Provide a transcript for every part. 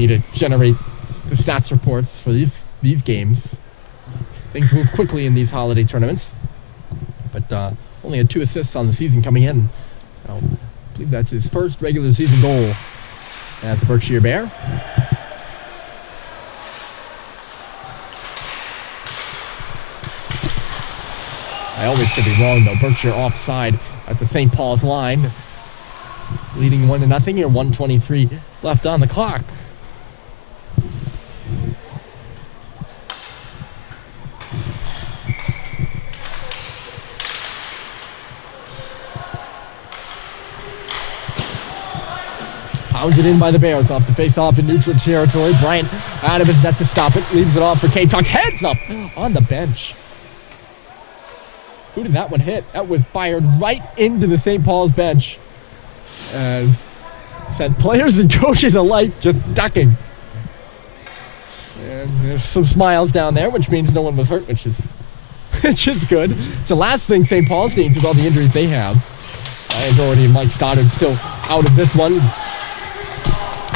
me to generate the stats reports for these games. Things move quickly in these holiday tournaments. But only had 2 assists on the season coming in. So I believe that's his first regular season goal as a Berkshire Bear. I always could be wrong though. Berkshire offside at the St. Paul's line. Leading 1-0 here, 1:23 left on the clock. Pounded in by the Bears off the face-off in neutral territory. Bryant out of his net to stop it. Leaves it off for Cade Cox. Heads up on the bench. Who did that one hit? That was fired right into the St. Paul's bench. And sent players and coaches alike just ducking. And there's some smiles down there, which means no one was hurt, which is good. It's the last thing St. Paul's needs with all the injuries they have. Ryan Doherty and Mike Stoddard still out of this one.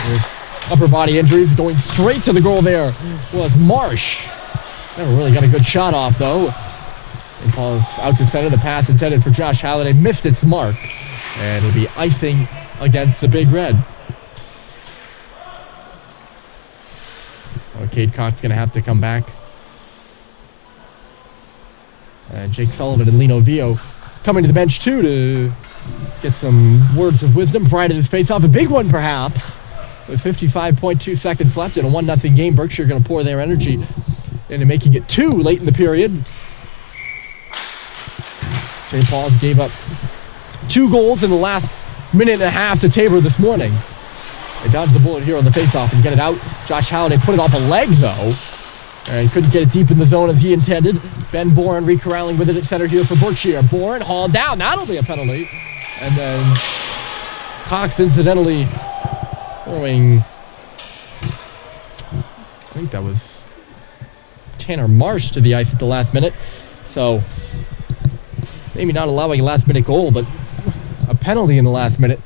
With upper body injuries. Going straight to the goal there was Marsh. Never really got a good shot off, though. St. Paul's out to center. The pass intended for Josh Halliday missed its mark. And it'll be icing against the Big Red. Cade Cox going to have to come back. Jake Sullivan and Lino Vio coming to the bench, too, to get some words of wisdom prior to this face-off. A big one, perhaps. With 55.2 seconds left in a 1-0 game. Berkshire going to pour their energy into making it 2 late in the period. St. Paul's gave up 2 goals in the last minute and a half to Tabor this morning. They dodged the bullet here on the face-off and get it out. Josh Halliday put it off a leg, though. And couldn't get it deep in the zone as he intended. Ben Bourne re-corralling with it at center here for Berkshire. Bourne hauled down. That'll be a penalty. And then Cox incidentally throwing, I think that was Tanner Marsh to the ice at the last minute. So maybe not allowing a last-minute goal, but a penalty in the last minute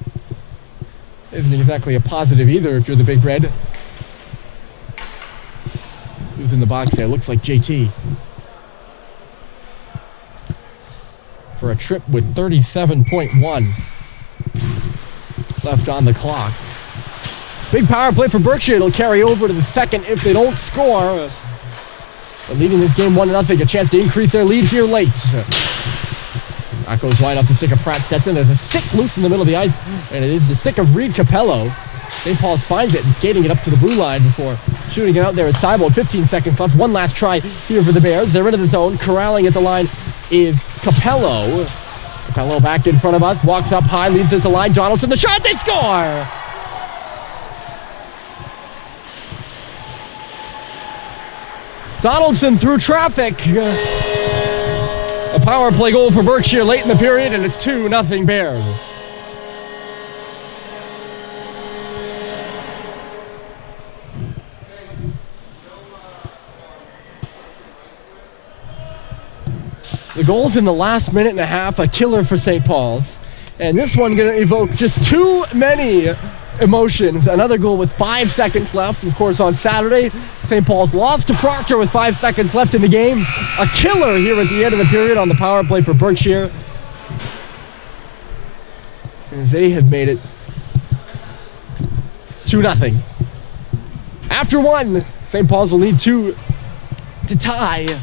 isn't exactly a positive either if you're the Big Red. Who's in the box there? Looks like JT. For a trip with 37.1 left on the clock. Big power play for Berkshire. It'll carry over to the second if they don't score. But leading this game 1-0, a chance to increase their lead here late. That goes wide off the stick of Pratt Stetson. There's a stick loose in the middle of the ice, and it is the stick of Reed Capello. St. Paul's finds it and skating it up to the blue line before shooting it out there as Seibel. 15 seconds left. One last try here for the Bears. They're into the zone. Corralling at the line is Capello. Capello back in front of us. Walks up high, leaves it at the line. Donaldson, the shot, they score! Donaldson through traffic. A power play goal for Berkshire late in the period, and it's 2-0 Bears. The goals in the last minute and a half, a killer for St. Paul's. And this one going to evoke just too many emotions. Another goal with 5 seconds left. Of course, on Saturday, St. Paul's lost to Proctor with 5 seconds left in the game. A killer here at the end of the period on the power play for Berkshire. And they have made it 2-0. After one, St. Paul's will need 2 to tie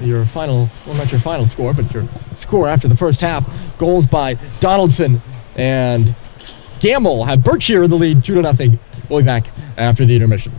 your final, well, not your final score, but your score after the first half. Goals by Donaldson and Gamble have Berkshire in the lead, 2-0. We'll be back after the intermission.